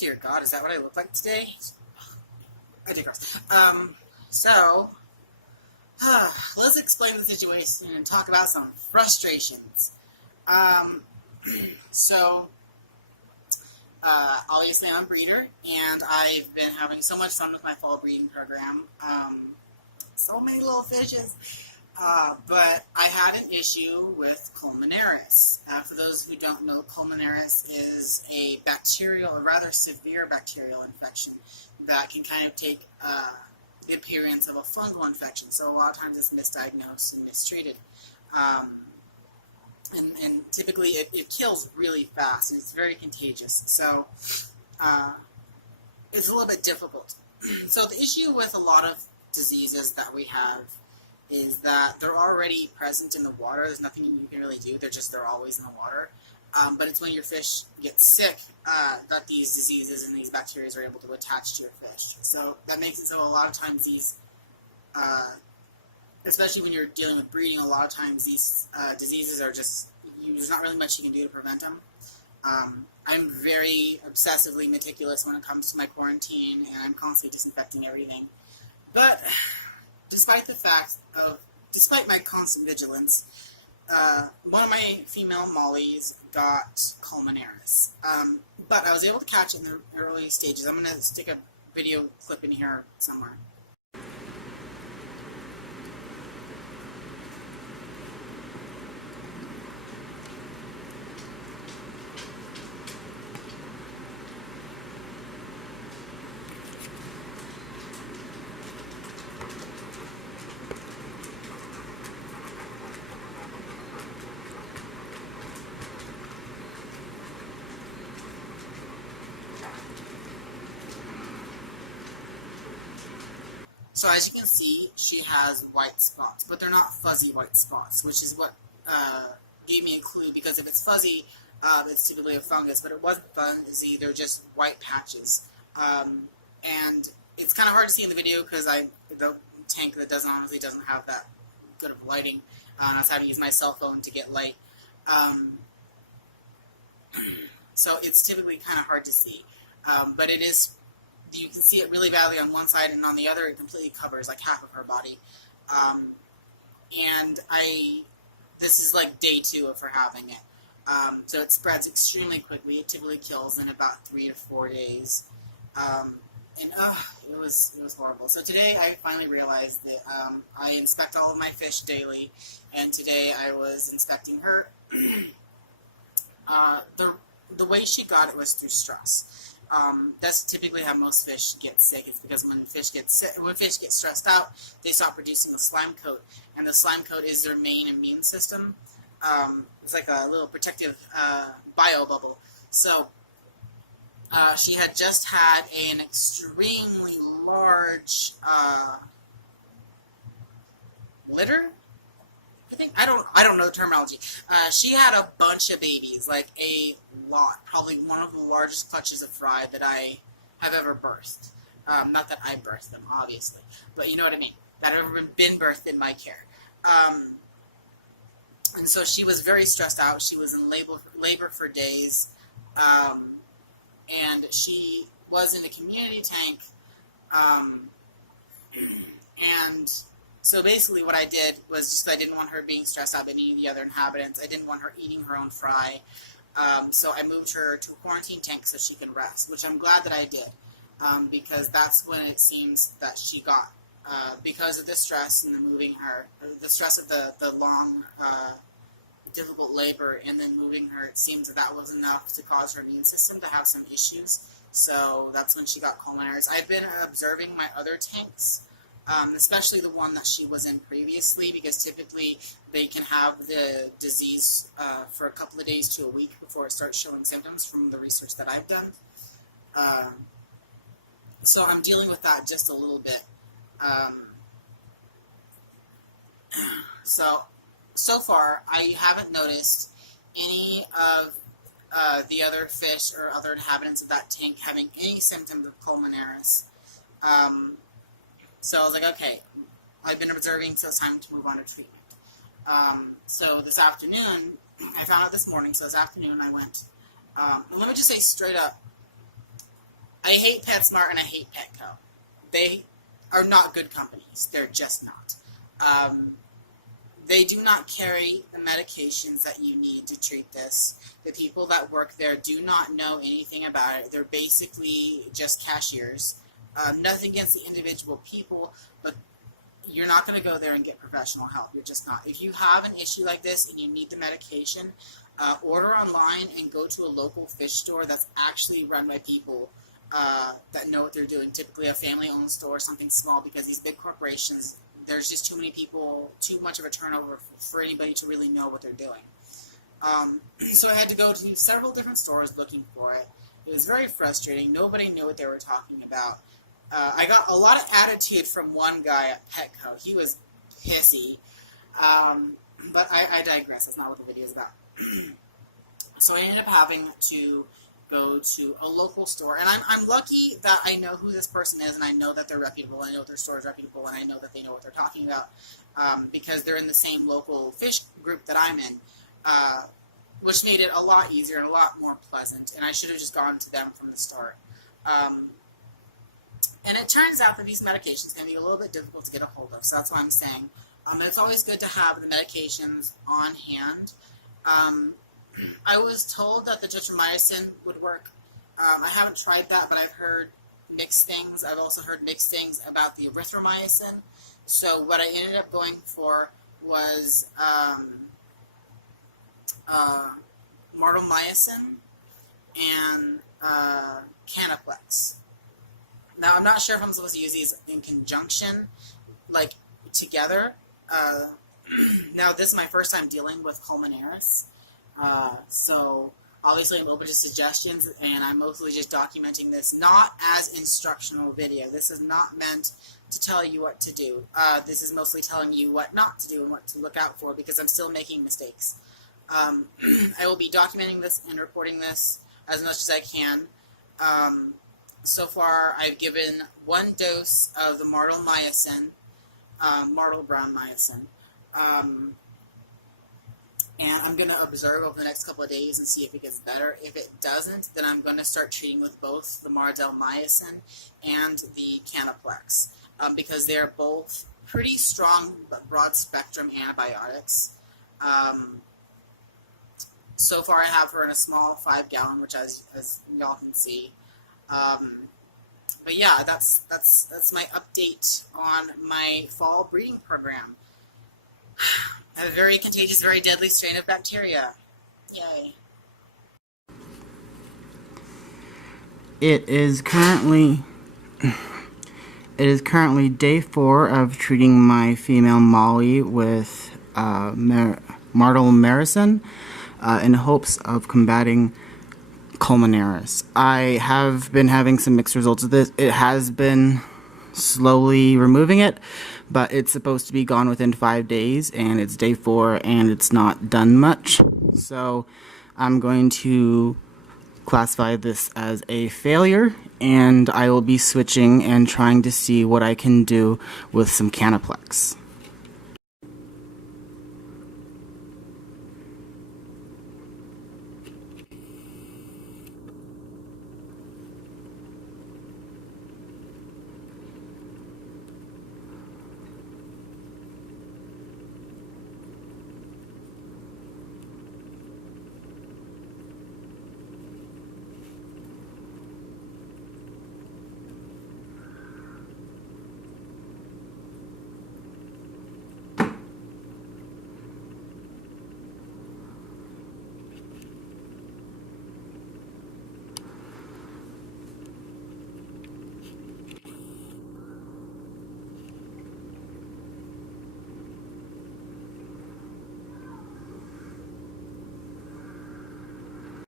dear God, is that what I look like today? I digress. So, let's explain the situation and talk about some frustrations. So, obviously I'm a breeder, and I've been having so much fun with my fall breeding program. So many little fishes. But I had an issue with Columnaris. For those who don't know, Columnaris is a bacterial, a rather severe bacterial infection that can kind of take the appearance of a fungal infection. So a lot of times it's misdiagnosed and mistreated. And typically it kills really fast, and it's very contagious. So it's a little bit difficult. So the issue with a lot of diseases that we have is that they're already present in the water. There's nothing you can really do. They're always in the water. But it's when your fish gets sick that these diseases and these bacteria are able to attach to your fish. So that makes it so a lot of times these, especially when you're dealing with breeding, a lot of times these diseases are just, there's not really much you can do to prevent them. I'm very obsessively meticulous when it comes to my quarantine, and I'm constantly disinfecting everything. But despite my constant vigilance, one of my female mollies got Columnaris. But I was able to catch it in the early stages. I'm going to stick a video clip in here somewhere. So as you can see, she has white spots, but they're not fuzzy white spots, which is what gave me a clue, because if it's fuzzy, it's typically a fungus, but it wasn't fuzzy, they're just white patches. And it's kind of hard to see in the video because the tank that honestly doesn't have that good of lighting. I was having to use my cell phone to get light. So it's typically kind of hard to see, but it is. You can see it really badly on one side, and on the other it completely covers like half of her body. And this is like day 2 of her having it. So it spreads extremely quickly. It typically kills in about 3 to 4 days. And it was horrible. So today I finally realized that I inspect all of my fish daily, and today I was inspecting her. The way she got it was through stress. That's typically how most fish get sick. It's because when fish get stressed out, they stop producing a slime coat, and the slime coat is their main immune system. It's like a little protective bio bubble. So she had just had an extremely large litter. I don't know the terminology. She had a bunch of babies, like a lot, probably one of the largest clutches of fry that I have ever birthed. Not that I birthed them, obviously, but you know what I mean. That have ever been birthed in my care. And so she was very stressed out. She was in labor for days, and she was in a community tank, and so basically what I did was just I didn't want her being stressed out by any of the other inhabitants. I didn't want her eating her own fry. So I moved her to a quarantine tank so she could rest, which I'm glad that I did, because that's when it seems that she got, because of the stress and the stress of the long, difficult labor and then moving her, it seems that was enough to cause her immune system to have some issues. So that's when she got Columnaris. I've been observing my other tanks, especially the one that she was in previously, because typically they can have the disease for a couple of days to a week before it starts showing symptoms from the research that I've done. So I'm dealing with that just a little bit. So far, I haven't noticed any of the other fish or other inhabitants of that tank having any symptoms of Columnaris. So I was like, okay, I've been observing, so it's time to move on to treatment. So this afternoon, I found out this morning, so this afternoon I went, and let me just say straight up, I hate PetSmart and I hate Petco. They are not good companies. They're just not. They do not carry the medications that you need to treat this. The people that work there do not know anything about it. They're basically just cashiers. Nothing against the individual people, but you're not going to go there and get professional help. You're just not. If you have an issue like this and you need the medication, order online and go to a local fish store that's actually run by people that know what they're doing. Typically a family-owned store, something small, because these big corporations, there's just too many people, too much of a turnover for anybody to really know what they're doing. So I had to go to several different stores looking for it. It was very frustrating. Nobody knew what they were talking about. I got a lot of attitude from one guy at Petco. He was pissy. But I digress. That's not what the video is about. So I ended up having to go to a local store. And I'm lucky that I know who this person is, and I know that they're reputable. I know their store is reputable, and I know that they know what they're talking about because they're in the same local fish group that I'm in, which made it a lot easier and a lot more pleasant. And I should have just gone to them from the start. And it turns out that these medications can be a little bit difficult to get a hold of, so that's why I'm saying it's always good to have the medications on hand. I was told that the tetracycline would work. I haven't tried that, but I've heard mixed things. I've also heard mixed things about the erythromycin. So what I ended up going for was mardomycin and Canaplex. Now, I'm not sure if I'm supposed to use these in conjunction, like together. Now, this is my first time dealing with Columnaris. So, obviously, I'm open to suggestions, and I'm mostly just documenting this, not as instructional video. This is not meant to tell you what to do. This is mostly telling you what not to do and what to look out for, because I'm still making mistakes. I will be documenting this and reporting this as much as I can. So far, I've given 1 dose of the mardomycin, marble brown mycin. And I'm going to observe over the next couple of days and see if it gets better. If it doesn't, then I'm going to start treating with both the mardomycin and the Canaplex, because they're both pretty strong but broad-spectrum antibiotics. So far, I have her in a small 5-gallon, which as y'all can see. But yeah, that's my update on my fall breeding program. I have a very contagious, very deadly strain of bacteria. Yay. It is currently day 4 of treating my female Molly with mardomycin in hopes of combating Columnaris. I have been having some mixed results of this. It has been slowly removing it, but it's supposed to be gone within 5 days, and it's day 4 and it's not done much. So I'm going to classify this as a failure, and I will be switching and trying to see what I can do with some Canaplex.